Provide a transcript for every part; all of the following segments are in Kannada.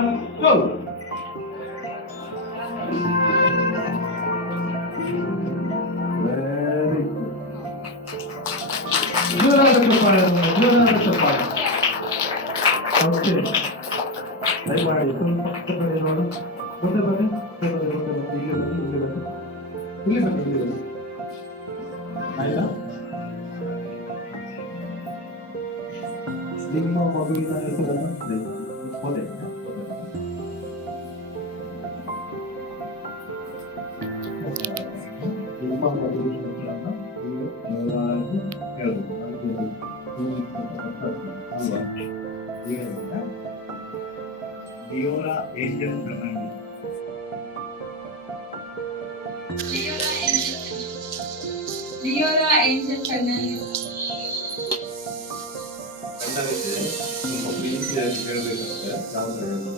1, go. Very good. ಜೋರಾದ ಚಪ್ಪಾಳೆ, ಜೋರಾದ ಚಪ್ಪಾಳೆ. ಓಕೆ, ದಯಮಾಡಿ ಸ್ವಲ್ಪ ಚಪ್ಪಾಳೆ ನೋಡು. ಮುಂದೆ ಬನ್ನಿ, ಇಲ್ಲಿ ಬನ್ನಿ. ಆಯ್ತಾ? ನಿಮ್ಮ ಮಗುವಿನ ಹೆಸರನ್ನು ಮೊದಲೇ ನಿಮ್ಮ ಮಗುವಿನ ಹೆಸರನ್ನು ಹೇಳಬೇಕು. Diora Angel Fernandez. Diora Angel Fernandez. ಕನ್ನಡಕ್ಕೆ ತುಂಬ ಪ್ರೀತಿಯಾಗಿ ಹೇಳಬೇಕಂದ್ರೆ ನಾವು ಹೇಳಬೇಕು.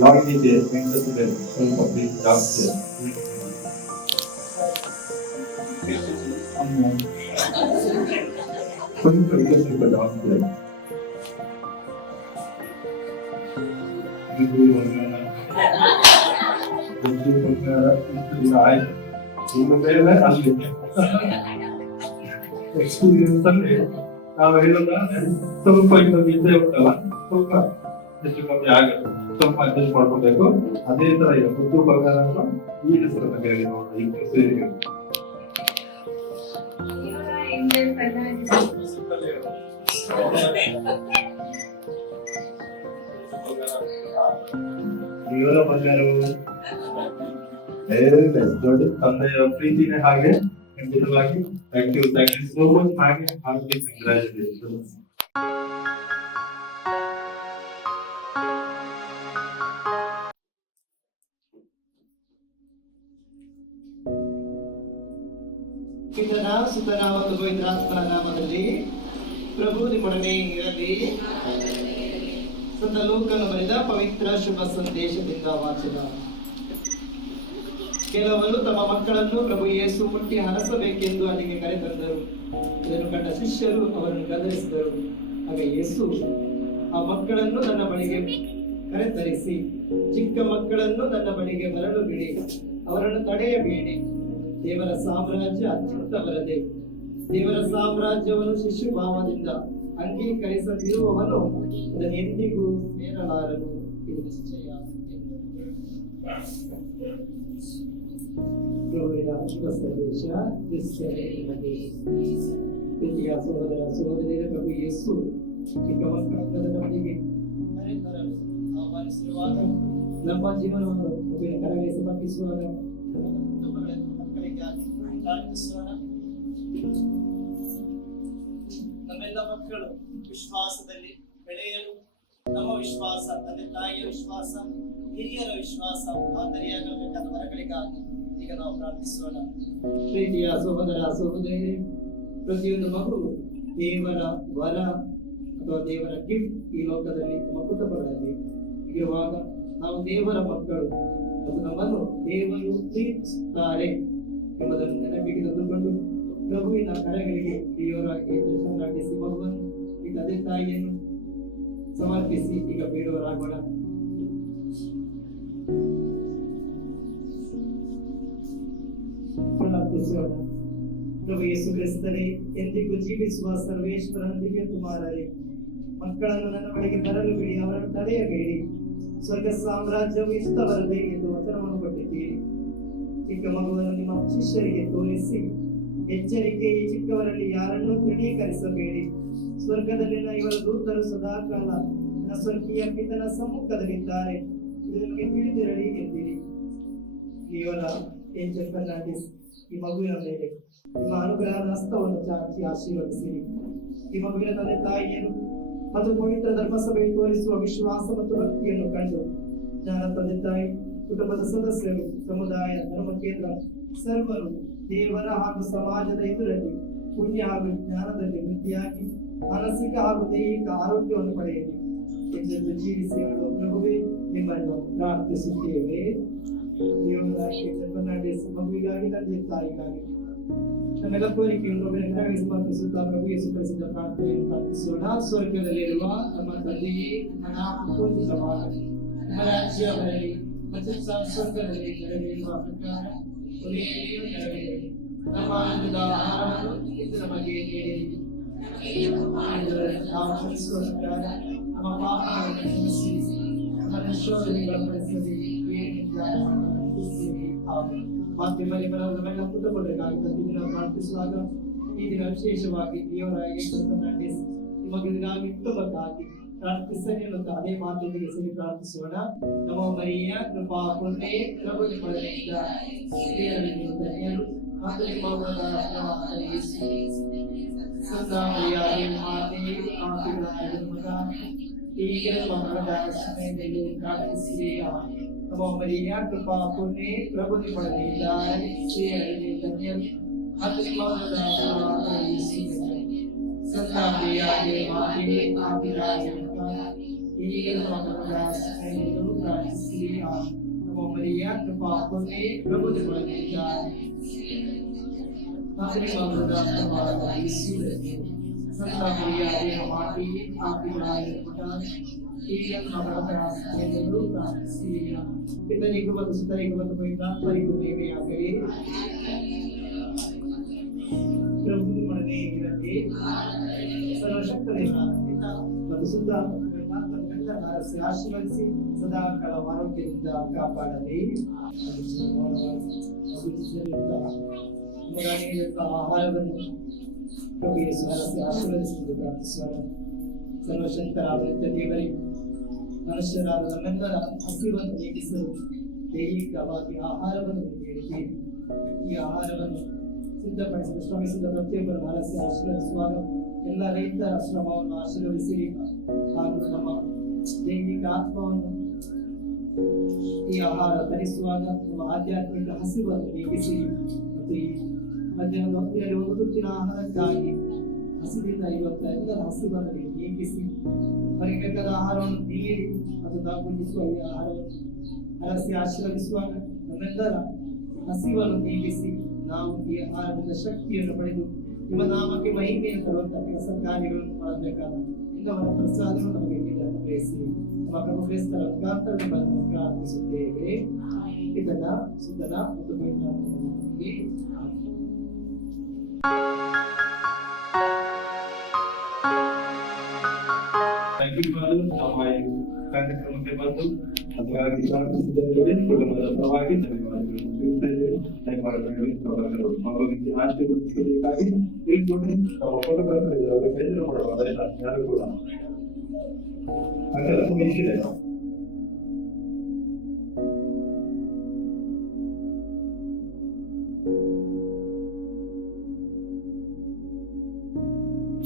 ಲಾಗಿನ್ ಇದೆ ಹೆಂಗಸಿದೆ ಸ್ವಲ್ಪ ಪ್ರೀತಿ ಜಾಸ್ತಿ ಸ್ವಲ್ಪ ಸ್ವಲ್ಪ ಜಾಸ್ತಿ ಆಯ್ತು ಇನ್ನು ಮೇಲೆ ಅಲ್ಲಿ ಎಕ್ಸ್ಪೀರಿಯನ್ಸ್ ಅಲ್ಲಿ ನಾವು ಹೇಳೋದ ಸ್ವಲ್ಪ ಇನ್ನೊಂದು ಹಿಂದೆ ಉಂಟಲ್ಲ ಸ್ವಲ್ಪ ಹೆಚ್ಚು ಕಮ್ಮಿ ಆಗುತ್ತೆ, ಸ್ವಲ್ಪ ಅಡ್ಜಸ್ಟ್ ಮಾಡ್ಕೋಬೇಕು. ಅದೇ ತರ ಈಗ ಮುದ್ದು ಬಂಗಾರ ಈ ಹೆಸರನ್ನ ಹೇಳಿ ನೋಡೋಣ ಇಬ್ಬರು ಸೇರಿ. ಇವರ ಬಂಗಾರು ದೊಡ್ಡ ತಂದೆಯ ಪ್ರೀತಿನೇ ಹಾಗೆ ಖಂಡಿತವಾಗಿ. Thank you so much. ಹಾಗೆ ಹಾರ್ದಿಕ್ ಕಂಗ್ರಾಚುಲೇಷನ್ಸ್. ಪಿತನ ಸುತನ ಮತ್ತು ಪವಿತ್ರಾತ್ಮನ ನಾಮದಲ್ಲಿ ಪ್ರಭು ನಿಮ್ಮೊಡನೆ ಇರಲಿ. ಸಂತ ಲೂಕನು ಬರೆದ ಪವಿತ್ರ ಶುಭ ಸಂದೇಶದಿಂದ ವಾಚನ. ಕೆಲವರು ತಮ್ಮ ಮಕ್ಕಳನ್ನು ಪ್ರಭು ಯೇಸು ಮುಟ್ಟಿ ಹರಸಬೇಕೆಂದು ಅಲ್ಲಿಗೆ ಕರೆತಂದರು. ಇದನ್ನು ಕಂಡ ಶಿಷ್ಯರು ಅವರನ್ನು ಗದರಿಸಿದರು. ಆಗ ಯೇಸು ಆ ಮಕ್ಕಳನ್ನು ನನ್ನ ಬಳಿಗೆ ಕರೆತರಿಸಿ, ಚಿಕ್ಕ ಮಕ್ಕಳನ್ನು ನನ್ನ ಬಳಿಗೆ ಬರಲು ಬಿಡಿ, ಅವರನ್ನು ತಡೆಯಬೇಡಿ. ದೇವರ ಸಾಮ್ರಾಜ್ಯ ಅತ್ಯುತ್ತಮರದೆ. ದೇವರ ಸಾಮ್ರಾಜ್ಯವನ್ನು ಶಿಶುಭಾವದಿಂದ ಅಂಗೀಕರಿಸದಿರುವವನು ಅದನ್ನು ಎಂದಿಗೂ ಸೇರಲಾರನು. ಇದು ನಿಶ್ಚಯ. ಶುಭ ಸಂದೇಶ. ಪ್ರೀತಿಯ ಸಹೋದರ ಸಹೋದರಿಯರೇ, ಪ್ರಭು ಯೇಸು ಚಿಕ್ಕ ಮಕ್ಕಳನ್ನು ನಮಗೆ ಕರೆತರಲು ಆಹ್ವಾನಿಸಿರುವಾಗ, ನಮ್ಮ ಜೀವನವನ್ನು ಪ್ರಭುವಿನ ಕರಗಳಿಗೆ ಸಮರ್ಪಿಸುವಾಗ ನಮ್ಮೆಲ್ಲ ಮಕ್ಕಳು ವಿಶ್ವಾಸದಲ್ಲಿ ಬೆಳೆಯಲು, ನಮ್ಮ ವಿಶ್ವಾಸ ತಂದೆ ತಾಯಿಯ ವಿಶ್ವಾಸ, ಹಿರಿಯರ ವಿಶ್ವಾಸ ಮಾದರಿಯಾಗಬೇಕಾದ ವರಗಳಿಗಾಗಿ ಈಗ ನಾವು ಪ್ರಾರ್ಥಿಸೋಣ. ಪ್ರೀತಿಯ ಸಹೋದರ ಸಹೋದರಿ, ಪ್ರತಿಯೊಂದು ಮಗು ದೇವರ ವರ ಅಥವಾ ದೇವರ ಗಿಫ್ಟ್ ಈ ಲೋಕದಲ್ಲಿ ನಮ್ಮ ಕುಟುಂಬಗಳಲ್ಲಿ ಇರುವಾಗ ನಾವು ದೇವರ ಮಕ್ಕಳು ಮತ್ತು ನಮ್ಮನ್ನು ದೇವರು ಪ್ರೀತಿಸುತ್ತಾರೆ ಎಂಬುದನ್ನು ನೆನಪಿಗೆ ತಂದುಕೊಂಡು ಪ್ರಭುವಿನ ಕರೆಗಳಿಗೆ ಪ್ರಿಯರಾಗಿ ಮಗುವನ್ನು ಈ ತಂದೆ ತಾಯಿಯನ್ನು ಸಮರ್ಪಿಸಿ ಈಗ ಬೇಡವರಾಗೋಣ. ಪ್ರಾರ್ಥಿಸೋಣ. ಪ್ರಭು ಯೇಸು ಕ್ರಿಸ್ತರೇ, ಎಂದಿಗೂ ಜೀವಿಸುವ ಸರ್ವೇಶ್ವರನೊಂದಿಗೆ ಕುಮಾರರೇ, ಮಕ್ಕಳನ್ನು ನನ್ನ ಬಳಿಗೆ ಬರಲು ಬಿಡಿ, ಅವರನ್ನು ತಡೆಯಬೇಡಿ. ಸ್ವರ್ಗ ಸಾಮ್ರಾಜ್ಯವು ಇಷ್ಟವರದೆ ಎಂದು ವಚನವನ್ನು ಕೊಟ್ಟಿದ್ದೀರಿ. ಚಿಕ್ಕ ಮಗುವನ್ನು ನಿಮ್ಮ ಶಿಷ್ಯರಿಗೆ ತೋರಿಸಿ ಎಚ್ಚರಿಕೆ, ಈ ಚಿಕ್ಕವರಲ್ಲಿ ಯಾರನ್ನೂ ತೃಣೀಕರಿಸಬೇಡಿ. ಸ್ವರ್ಗದಲ್ಲಿನ ಇವರ ದೂತರು ಸದಾಕಾಲ ನನ್ನ ಸ್ವರ್ಗೀಯ ಪಿತನ ಸಮ್ಮುಖದಲ್ಲಿದ್ದಾರೆ, ಇದು ನಿಮಗೆ ತಿಳಿದಿರಲಿ ಎಂದಿರಿ. ಲಿಯೋರಾ ಏಂಜಲ್ ಫರ್ನಾಂಡಿಸ್, ಈ ಮಗುವಿನ ಮೇಲೆ ನಿಮ್ಮ ಅನುಗ್ರಹ ಹಸ್ತವನ್ನು ಚಾಚಿ ಆಶೀರ್ವದಿಸಿರಿ. ಈ ಮಗುವಿನ ತಂದೆ ತಾಯಿಯನ್ನು ಮತ್ತು ಪವಿತ್ರ ಧರ್ಮಸಭೆಗೆ ತೋರಿಸುವ ವಿಶ್ವಾಸ ಮತ್ತು ಭಕ್ತಿಯನ್ನು ಕಂಡು ಜ್ಞಾನ ತಂದೆ ತಾಯಿ, ಕುಟುಂಬದ ಸದಸ್ಯರು, ಸಮುದಾಯ, ಧರ್ಮ ಕೇಂದ್ರ ಸರ್ವರು ದೇವರ ಹಾಗೂ ಸಮಾಜದ ಎದುರಲ್ಲಿ ಪುಣ್ಯ ಹಾಗೂ ಜ್ಞಾನದಲ್ಲಿ ವೃದ್ಧಿಯಾಗಿ ಮಾನಸಿಕ ಹಾಗೂ ದೈಹಿಕ ಆರೋಗ್ಯವನ್ನು ಪಡೆಯಿರಿ. ಎಂದೆಂದು ಜೀವಿಸಿ ಆಳುವ ಪ್ರಭುವೇ ನಿಮ್ಮನ್ನು ಪ್ರಾರ್ಥಿಸುತ್ತೇವೆ. ದೇವರ ಫರ್ನಾಂಡಿಸ್ ಮಗುವಿಗಾಗಿ ತಂದೆ ತಾಯಿಗಾಗಿ ನಮ್ಮೆಲ್ಲ ಕೋರಿಕೆಯನ್ನು ಸಮರ್ಪಿಸುತ್ತಾ ಪ್ರಭು ಯೇಸು ಕ್ರಿಸ್ತನ ಪ್ರಾರ್ಥನೆಯನ್ನು ಪ್ರಾರ್ಥಿಸೋಣ. ಸ್ವರ್ಗದಲ್ಲಿರುವ ನಮ್ಮ ತಂದೆಯೇ, ನಿಮ್ಮ ನಾಮ ಪೂಜಿತವಾಗಲಿ, ನಿಮ್ಮ ರಾಜ್ಯ ಬರಲಿ, ಮತ್ತು ಸ್ವರ್ಗದಲ್ಲಿ ನೆರವೇರುವ ಪ್ರಕಾರ ಕೊನೆಯಲ್ಲಿಯೂ ನೆರವೇರಲಿ. ನಮ್ಮ ಅನ್ನದ ಆಹಾರವನ್ನು ಇಂದು ನಮಗೆ ನೀಡಿರಿ. ನಾವು ಕ್ಷಮಿಸುವ ಪ್ರಕಾರ ನಮ್ಮ ಪಾಪಗಳನ್ನು ಕ್ಷಮಿಸಿ, ನಮ್ಮ ಶೋಧನೆಗಳ ಪರಿಸ್ಥಿತಿ ಮತ್ತೆ ಬಲಿ ಬರವನ್ನೆಲ್ಲ ಪುಟ್ಟಗೊಳ್ಳಬೇಕಾಗಿ ಪ್ರತಿದಿನ ಪ್ರಾರ್ಥಿಸುವಾಗ ಈ ದಿನ ವಿಶೇಷವಾಗಿ ದೇವರಾಗಿ ಫರ್ನಾಂಡಿಸ್ ಮಗನಿಗಾಗಿ ಕುಟುಂಬಕ್ಕಾಗಿ ಪ್ರಾರ್ಥಿಸಲಿರುವಂತ ಅದೇ ಮಾತಿಗೆ ಸೇರಿ ಪ್ರಾರ್ಥಿಸೋಣ. ನಮೋ ಮರಿಯ ಕೃಪಾ ಪೂರ್ಣೆ ಪ್ರಭು ನಿಮ್ಮೊಡನಿದ್ದ ಸ್ತ್ರೀಯರಲ್ಲಿ ಧನ್ಯರು ಮತ್ತು ನಿಮ್ಮ ಉದರದ ಯೇಸು ಸಂತ ಮರಿಯಾಗಿ ಮಾತೆ ಆಶೀರ್ವಾದದ ಮಗ ಈಗ ಮಕ್ಕಳ ಸಮಯದಲ್ಲಿ ಪ್ರಾರ್ಥಿಸಿರಿ. ನಮೋ ಮರಿಯ ಕೃಪಾ ಪೂರ್ಣೆ ಪ್ರಭು ನಿಮ್ಮೊಡನಿದ್ದ ಸ್ತ್ರೀಯರಲ್ಲಿ ಧನ್ಯರು ಮತ್ತು ನಿಮ್ಮ ಉದರದ ಯೇಸು ಸಂತ ಮರಿಯಾಗಿ ಮಾತೆ ಆಶೀರ್ವಾದದ ಈಗ ಮಕ್ಕಳ ಸಮಯದಲ್ಲಿ ಪ್ರಾರ್ಥಿಸಿರಿ. ನಮೋ ಮರಿಯ ಕೃಪಾ ಪೂರ್ಣೆ ಪ್ರಭು ನಿಮ್ಮೊಡನಿದ್ದ ಪಿತನಿಗೂ ಮತ್ತು ಸುತನಿಗೂ ಮತ್ತು ಪವಿತ್ರಾತ್ಮರಿಗೂ ಮಹಿಮೆಯಾಗಲಿ. ಪ್ರಭು ನಿಮ್ಮೊಡನೆ ಇರಲಿ. ಸರ್ವಶಕ್ತನಿಂದ ಪಿತ ಮತ್ತು ಸುತ್ತ ಆಶೀರ್ವದಿಸಿ ಸದಾ ಕಾಲ ಆರೋಗ್ಯದಿಂದ ಕಾಪಾಡಲಿ. ಆಹಾರವನ್ನು ಪ್ರಭು ಯೇಸು ಆಶೀರ್ವದಿಸುವುದು ಪ್ರಾರ್ಥಿಸೋಣ. ಸರ್ವಶಕ್ತರಾದ ದೇವರೇ, ಮನುಷ್ಯರಾದ ನಮ್ಮೆಲ್ಲರ ಹಸಿವನ್ನು ನೀಗಿಸಲು ದೈಹಿಕವಾಗಿ ಆಹಾರವನ್ನು ನೀಡಿದ್ದೀರಿ. ಈ ಆಹಾರವನ್ನು ಸಿದ್ಧಪಡಿಸಲು ಶ್ರಮಿಸಿದ ಪ್ರತಿಯೊಬ್ಬರ ಆಶೀರ್ವದಿಸುವಾಗ ಎಲ್ಲ ರೈತರ ಶ್ರಮವನ್ನು ಆಶೀರ್ವದಿಸಿರಿ. ಹಾಗೂ ನಮ್ಮ ದೈಹಿಕ ಆತ್ಮವನ್ನು ಈ ಆಹಾರ ಧರಿಸುವಾಗ ನಮ್ಮ ಆಧ್ಯಾತ್ಮಿಕ ಹಸಿವನ್ನು ನೀಗಿಸಿರಿ. ಮತ್ತು ಈ ಮಧ್ಯಾಹ್ನದ ಹೊತ್ತಿನಲ್ಲಿ ಒಂದು ತುತ್ತಿನ ಆಹಾರಕ್ಕಾಗಿ ಹಸಿದಿಂದ ಇರುವಂತ ಎಲ್ಲರ ಹಸಿವನ್ನು ನೀಗಿಸಿ ಅವರಿಗೆ ಬೇಕಾದ ಆಹಾರವನ್ನು ನೀಡಿ ಮತ್ತು ನಾವು ಪೂಜಿಸುವ ಈ ಆಹಾರವನ್ನು ಅರಸಿ ಆಶೀರ್ವದಿಸುವಾಗ ನಮ್ಮೆಲ್ಲರ ಹಸಿವನ್ನು ನೀಗಿಸಿ ನಾವು ಈ ಆಹಾರದಿಂದ ಶಕ್ತಿಯನ್ನು ಪಡೆದು ನಿಮ್ಮ ನಾಮಕ್ಕೆ ಮಹಿಮೆಯನ್ನು ತರುವಂತಹ ಕೆಲಸ ಕಾರ್ಯಗಳನ್ನು ಮಾಡಬೇಕಾದ ಎಲ್ಲವರ ಪ್ರಸಾದವನ್ನು ನಮಗೆ ನೀಡಲು ಬಯಸಿ ನಮ್ಮ ಪ್ರಭು ಕ್ರಿಸ್ತರ ಮುಖಾಂತರ ಪ್ರಾರ್ಥಿಸುತ್ತೇವೆ. ಇದನ್ನ ಸುಂದರ ಮತ್ತು ಪವಿತ್ರಾತ್ಮನಿಗೆ ಥ್ಯಾಂಕ್ ಯು ಫಾದರ್. ನಮ್ಮ ಈ ಕಾರ್ಯಕ್ರಮಕ್ಕೆ ಬಂದು ಅದಕ್ಕಾಗಿ ಪ್ರಾರ್ಥಿಸಿದ್ದೇವೆ. ಕುಟುಂಬದ ಪರವಾಗಿ ಧನ್ಯವಾದಗಳನ್ನು ತಿಳಿಸುತ್ತೇವೆ. ದಯಮಾಡಿ ಮಗುವಿಗೆ ಆಶೀರ್ವದಿಸಬೇಕಾಗಿ ತಿಳ್ಕೊಂಡು ನಮ್ಮ ಫೋಟೋಗ್ರಾಫರ್ ಬೇಜಾರು ಮಾಡುವುದಿಲ್ಲ. ಯಾರು ಕೂಡ ಹಾಗೆಲ್ಲ ತುಂಬಿಸಿದೆ.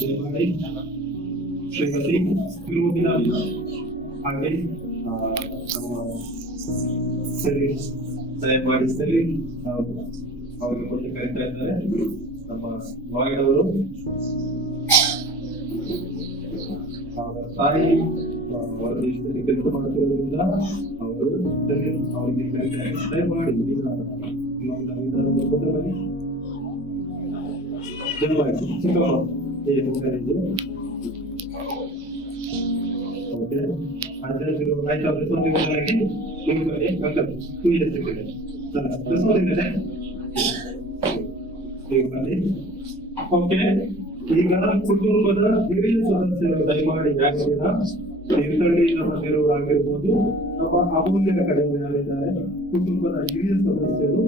ದಯಮಾಡಿ ಶ್ರೀಮತಿ ತಿರುಮುಗಿನ ಹಾಗೆ ನಮ್ಮ ಸಲೀಂ ದಯಮಾಡಿ ಸಲೀಂ ಅವರಿಗೆ ಕೊಟ್ಟು ಕರೀತಾ ಇದ್ದಾರೆ. ನಮ್ಮ ವಾಗಡವರು ಅವರ ತಾಯಿ ಅವರ ದೇಶದಲ್ಲಿ ಕೆಲಸ ಮಾಡುತ್ತಿರುವುದರಿಂದ ಅವರು ಸಲೀಂ ಅವರಿಗೆ ಕರೀತಾ ಇದ್ದಾರೆ. ದಯಮಾಡಿ ದಯಮಾಡಿ ಚಿಕ್ಕಮ್ಮ ಓಕೆ ಅದರ ಆಯ್ತು ರೆಸ್ಪಾನ್ಸಿಬಿಲಿಟಿ ನಿಮಗೆ ಅಂಕಲ್ 2 ಇಯರ್ಸ್ ಇದೆ ರೆಸ್ಪಾನ್ಸಿಬಿಲಿಟಿ ಓಕೆ. ಈಗ ಕುಟುಂಬದ ಹಿರಿಯ ಸದಸ್ಯರು ದಯಮಾಡಿ ಯಾಕಂದ್ರೆ ತೀರ್ಥಹಳ್ಳಿಯಿಂದ ಬಂದಿರೋರಾಗಿರ್ಬೋದು ನಮ್ಮ ಅಮೂಲ್ಯದ ಕಡೆಯವರು ಯಾರಿದ್ದಾರೆ ಕುಟುಂಬದ ಹಿರಿಯ ಸದಸ್ಯರು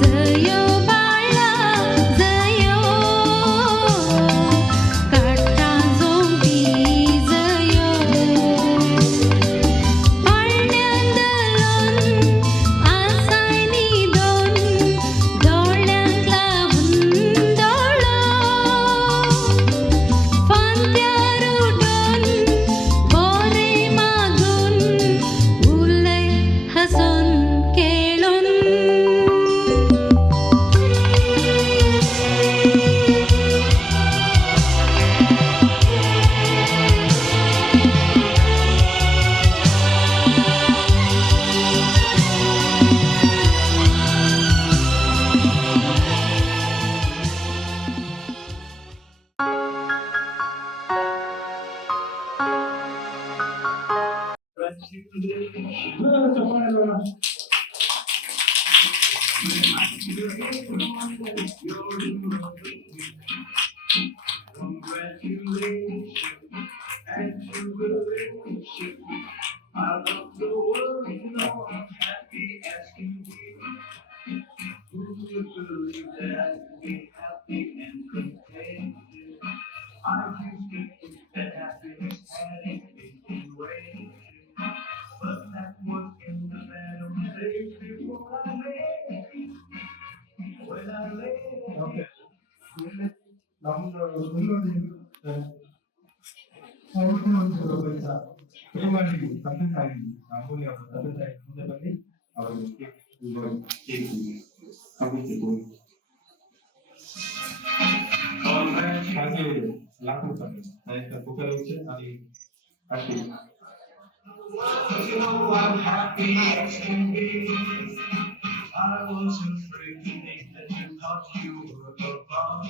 ज I love the world, you know I'm happy as can be. Who would believe that we happy and contented? I used to think that happiness had been way, but that was in the better days before I met you. When I lay. Okay. ನಮ್ದು ಪ್ರೇಮಾಗಿ ತಂದೆ ತಾಯಿ ಅಮೂಲ್ಯ ಅವರ ತಂದೆ ತಾಯಿ ಮುಂದೆ ಬಂದು ಅವರಿಗೆ ಹಾಗೆ ಲಾಕು ಕುಕ್ಕರ್ వచ్చి అది అట్టి I wasn't afraid to think that you thought you were above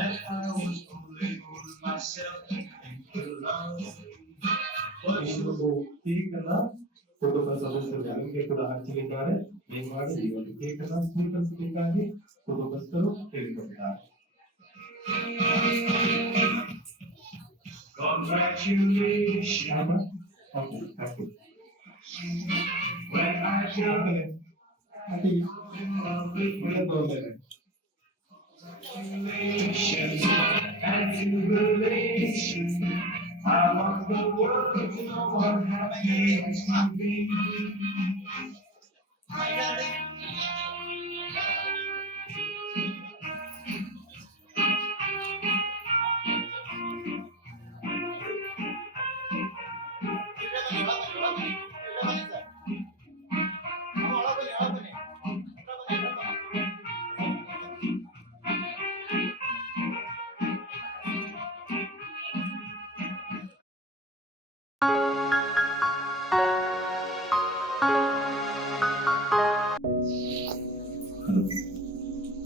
and I was fooling myself to think you loved me. ಕೇಕನ್ನ ಕುಟುಂಬ ಸದಸ್ಯರು ಅಲ್ಲಿಗೆ ಕೂಡ ಹಂಚಲಿದ್ದಾರೆ ದಯಮಾಡಿ ಈ ಒಂದು ಕೇಕನ್ನ ಸ್ವೀಕರಿಸಬೇಕಾಗಿ ಕುಟುಂಬಸ್ಥರು ಕೇಳಿಕೊಂಡಿದ್ದಾರೆ. I want the world to know what happy is my being.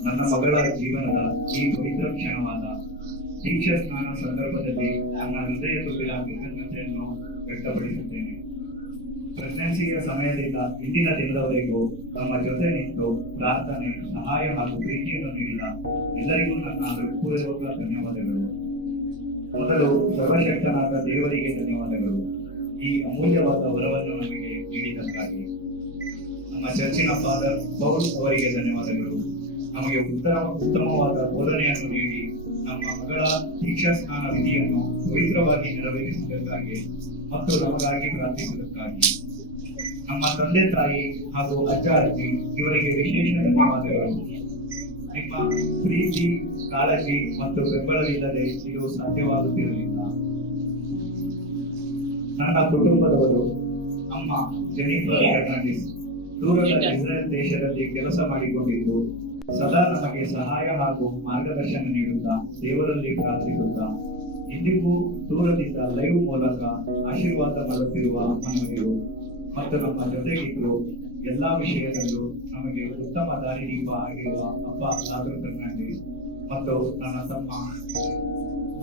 ನನ್ನ ಮಗಳ ಜೀವನದ ಈ ಪವಿತ್ರ ಕ್ಷಣವಾದ ದೀಕ್ಷಾ ಸ್ನಾನ ಸಂದರ್ಭದಲ್ಲಿ ನನ್ನ ಹೃದಯ ತುಂಬಿದ ಕೃತಜ್ಞತೆಯನ್ನು ವ್ಯಕ್ತಪಡಿಸುತ್ತೇನೆ. ಪ್ರೆಗ್ನೆನ್ಸಿಯ ಸಮಯದಿಂದ ಇಂದಿನ ದಿನದವರೆಗೂ ನಮ್ಮ ಜೊತೆ ನಿಂತು ಪ್ರಾರ್ಥನೆ, ಸಹಾಯ ಹಾಗೂ ಪ್ರೀತಿಯನ್ನು ನೀಡಿದ ಎಲ್ಲರಿಗೂ ನನ್ನ ಹೃತ್ಪೂರ್ವಕ ಧನ್ಯವಾದಗಳು. ಮೊದಲು ಸರ್ವಶಕ್ತನಾದ ದೇವರಿಗೆ ಧನ್ಯವಾದಗಳು, ಈ ಅಮೂಲ್ಯವಾದ ವರವನ್ನು ನಮಗೆ ನೀಡಿದ್ದಕ್ಕಾಗಿ. ನಮ್ಮ ಚರ್ಚಿನ ಫಾದರ್ ಪೌಲ್ ಅವರಿಗೆ ಧನ್ಯವಾದಗಳು, ನಮಗೆ ಉತ್ತಮವಾದ ಬೋಧನೆಯನ್ನು ನೀಡಿ ನಮ್ಮ ಮಗಳ ದೀಕ್ಷಾ ಸ್ನಾನ ವಿಧಿಯನ್ನು ಪವಿತ್ರವಾಗಿ ನೆರವೇರಿಸುವುದಕ್ಕಾಗಿ ಮತ್ತು ನಮಗಾಗಿ ಪ್ರಾರ್ಥಿಸುವುದಕ್ಕಾಗಿ. ನಮ್ಮ ತಂದೆ ತಾಯಿ ಹಾಗೂ ಅಜ್ಜ ಅಜ್ಜಿ ಇವರಿಗೆ ವಿಶೇಷ ಧನ್ಯವಾದಗಳು. ನಿಮ್ಮ ಪ್ರೀತಿ, ಕಾಳಜಿ ಮತ್ತು ಬೆಂಬಲವಿಲ್ಲದೆ ಇದು ಸಾಧ್ಯವಾಗುತ್ತಿರಲಿಲ್ಲ. ನನ್ನ ಕುಟುಂಬದವರು, ಅಮ್ಮ ಜೆನಿಫರ್ ಫರ್ನಾಂಡಿಸ್ ದೂರದ ಇಸ್ರೇಲ್ ದೇಶದಲ್ಲಿ ಕೆಲಸ ಮಾಡಿಕೊಂಡಿದ್ದು ಸದಾ ನಮಗೆ ಸಹಾಯ ಹಾಗೂ ಮಾರ್ಗದರ್ಶನ ನೀಡುತ್ತಾ ದೇವರಲ್ಲಿ ಪ್ರಾರ್ಥಿಸುತ್ತಾ ಇಂದಿಗೂ ದೂರದಿಂದ ಲೈವ್ ಮೂಲಕ ಆಶೀರ್ವಾದ ಮಾಡುತ್ತಿರುವ ಮನವಿಯರು ಮತ್ತು ನಮ್ಮ ಜೊತೆಗಿದ್ದು ಎಲ್ಲಾ ವಿಷಯದಲ್ಲೂ ನಮಗೆ ಉತ್ತಮ ದಾರಿದೀಪ ಆಗಿರುವ ಅಪ್ಪ ಸಾಗರ್ ಫರ್ನಾಂಡಿಸ್ ಮತ್ತು ನನ್ನ ತಮ್ಮ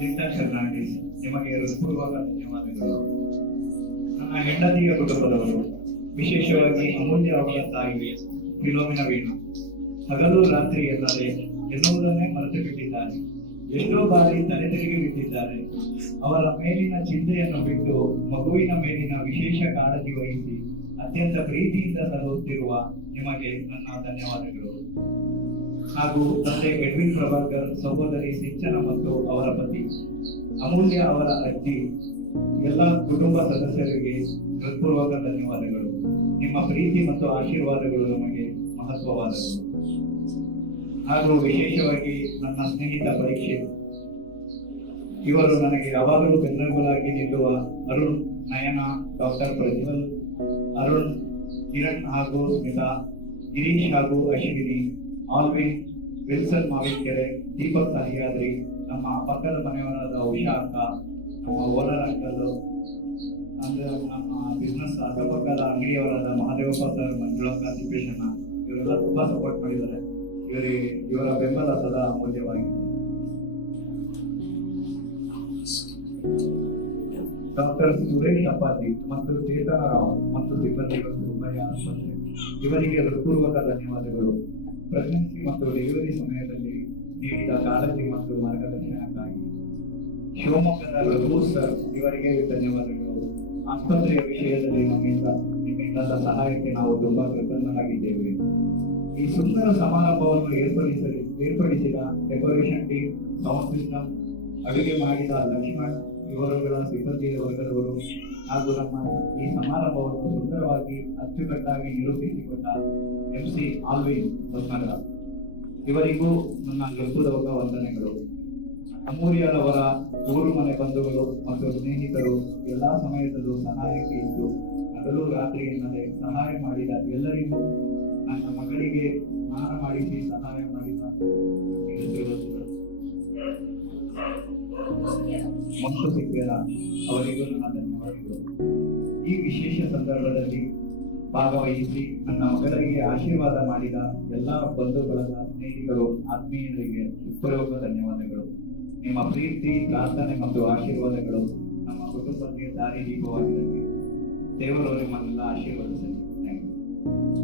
ಲಿಂಡನ್ ಫರ್ನಾಂಡಿಸ್ ನಿಮಗೆ ಹೃತ್ಪೂರ್ವಕ ಧನ್ಯವಾದಗಳು. ನನ್ನ ಹೆಂಡತಿಯ ಕುಟುಂಬದವರು, ವಿಶೇಷವಾಗಿ ಅಮೂಲ್ಯ ಅವರ ತಾಯಿ ಫಿಲೋಮಿನಾ ವೀಣಾ ಹಗಲು ರಾತ್ರಿ ಎಲ್ಲದೆ ಎನ್ನುವುದನ್ನೇ ಮರೆತು ಬಿಟ್ಟಿದ್ದಾರೆ. ಎಷ್ಟೋ ಬಾರಿ ತಲೆ ತಿರುಗಿ ಬಿಟ್ಟಿದ್ದಾರೆ. ಅವರ ಮೇಲಿನ ಚಿಂತೆಯನ್ನು ಬಿಟ್ಟು ಮಗುವಿನ ಮೇಲಿನ ವಿಶೇಷ ಕಾಳಜಿ ವಹಿಸಿ ಅತ್ಯಂತ ಪ್ರೀತಿಯಿಂದ ಸಲಹುತ್ತಿರುವ ನಿಮಗೆ ನನ್ನ ಧನ್ಯವಾದಗಳು. ಹಾಗೂ ತಂದೆ ಎಡ್ವಿನ್ ಪ್ರಭಾಕರ್, ಸಹೋದರಿ ಸಿಂಚನ ಮತ್ತು ಅವರ ಪತಿ ಅಮೂಲ್ಯ ಅವರ ಅಜ್ಜಿ, ಎಲ್ಲ ಕುಟುಂಬ ಸದಸ್ಯರಿಗೆ ಹೃತ್ಪೂರ್ವಕ ಧನ್ಯವಾದಗಳು. ನಿಮ್ಮ ಪ್ರೀತಿ ಮತ್ತು ಆಶೀರ್ವಾದಗಳು ನಮಗೆ ಮಹತ್ವವಾದಗಳು. ಹಾಗೂ ವಿಶೇಷವಾಗಿ ನನ್ನ ಸ್ನೇಹಿತ ಪರೀಕ್ಷಿತ್, ಇವರು ನನಗೆ ಯಾವಾಗಲೂ ಬೆನ್ನೆಲುಬಾಗಿ ನಿಲ್ಲುವ ಅರುಣ್, ನಯನ, ಡಾಕ್ಟರ್ ಪ್ರಜ್ವಲ್, ಅರುಣ್, ಕಿರಣ್ ಹಾಗೂ ಸ್ಮಿತಾ, ಗಿರೀಶ್ ಹಾಗೂ ಅಶ್ವಿನಿ, ಆಲ್ವಿನ್, ವಿಲ್ಸನ್ ಮಾವಿಕೆರೆ, ದೀಪಕ್ ಸಹ್ಯಾದ್ರಿ, ನಮ್ಮ ಪಕ್ಕದ ಮನೆಯವರಾದ ಉಷಾ ಅಕ್ಕ, ನಮ್ಮ ಓನರ್ ಅಂಕಲ್ ಅಂದ್ರೆ ನಮ್ಮ ಬಿಸ್ನೆಸ್ ಅಕ್ಕಪಕ್ಕದ ಅಂಗಡಿಯವರಾದ ಮಹಾದೇವಪ್ಪ ಸರ್, ಮಂಜುಳಕ್ಕ, ತಿಪ್ಪೇಶಣ್ಣ, ಇವರೆಲ್ಲ ತುಂಬಾ ಸಪೋರ್ಟ್ ಮಾಡಿದ್ದಾರೆ. ಇವರ ಬೆಂಬಲ ಸದಾ ಅಮೂಲ್ಯವಾಗಿದೆ. ಡಾಕ್ಟರ್ ಸುರೇಶ್ ಅಪ್ಪಾಜಿ ಮತ್ತು ಚೇತನ ರಾವ್ ಮತ್ತು ಸಿಬ್ಬಂದಿಗಳು ಸುಬ್ಬಯ್ಯ ಆಸ್ಪತ್ರೆ ಇವರಿಗೆ ಹೃತ್ಪೂರ್ವಕ ಧನ್ಯವಾದಗಳು. ಪ್ರೆಗ್ನೆನ್ಸಿ ಮತ್ತು ಡೆಲಿವರಿ ಸಮಯದಲ್ಲಿ ನೀಡಿದ ಕಾಳಜಿ ಮತ್ತು ಮಾರ್ಗದರ್ಶನಕ್ಕಾಗಿ. ಶಿವಮೊಗ್ಗದ ರಘು ಸರ್ ಇವರಿಗೆ ಧನ್ಯವಾದಗಳು. ಆಸ್ಪತ್ರೆಯ ವಿಷಯದಲ್ಲಿ ನಿಮ್ಮಿಂದ ಸಹಾಯಕ್ಕೆ ನಾವು ತುಂಬಾ ಕೃತಜ್ಞರಾಗಿದ್ದೇವೆ. ಈ ಸುಂದರ ಸಮಾರಂಭವನ್ನು ಏರ್ಪಡಿಸಿದ ಡೆಕೋರೇಷನ್ ಟೀಮ್, ಸೌಂಡ್ ಸಿಸ್ಟಮ್, ಅಡುಗೆ ಮಾಡಿದ ಲಕ್ಷ್ಮಣ್ ಇವರುಗಳ ಸಿಬ್ಬಂದಿ ವರ್ಗದವರು ಹಾಗೂ ನಮ್ಮ ಈ ಸಮಾರಂಭವನ್ನು ಸುಂದರವಾಗಿ ಅಚ್ಚುಕಟ್ಟಾಗಿ ನಿರೂಪಿಸಿಕೊಂಡ MC ಆಲ್ವಿನ್ ಹೊಸನಗರ ಇವರಿಗೂ ನನ್ನ ಗರ್ಭದವರ ವಂದನೆಗಳು. ಅಮೂಲ್ಯರವರ ಊರು ಮನೆ ಬಂಧುಗಳು ಮತ್ತು ಸ್ನೇಹಿತರು ಎಲ್ಲಾ ಸಮಯದಲ್ಲೂ ಸಹಾಯಕ್ಕೆ ಇದ್ದು ಹಗಲು ರಾತ್ರಿ ಎನ್ನದೆ ಸಹಾಯ ಮಾಡಿದ ಎಲ್ಲರಿಗೂ, ನನ್ನ ಮಗಳಿಗೆ ಸ್ನಾನ ಮಾಡಿಸಿ ಸಹಾಯ ಮಾಡಿದ ಮತ್ತು ಸಿಕ್ಕೇರ ಅವರಿಗೂ ನನ್ನ ಧನ್ಯವಾದಗಳು. ಈ ವಿಶೇಷ ಸಂದರ್ಭದಲ್ಲಿ ಭಾಗವಹಿಸಿ ನನ್ನ ಮಗಳಿಗೆ ಆಶೀರ್ವಾದ ಮಾಡಿದ ಎಲ್ಲಾ ಬಂಧುಗಳ ಸ್ನೇಹಿತರು, ಆತ್ಮೀಯರಿಗೆ ಹೃತ್ಪೂರ್ವಕ ಧನ್ಯವಾದಗಳು. ನಿಮ್ಮ ಪ್ರೀತಿ, ಪ್ರಾರ್ಥನೆ ಮತ್ತು ಆಶೀರ್ವಾದಗಳು ನಮ್ಮ ಕುಟುಂಬಕ್ಕೆ ದಾರಿ ದೀಪವಾಗಿರಲಿ. ದೇವರು ನಿಮ್ಮನ್ನೆಲ್ಲ ಆಶೀರ್ವದಿಸಲಿ. Thank you.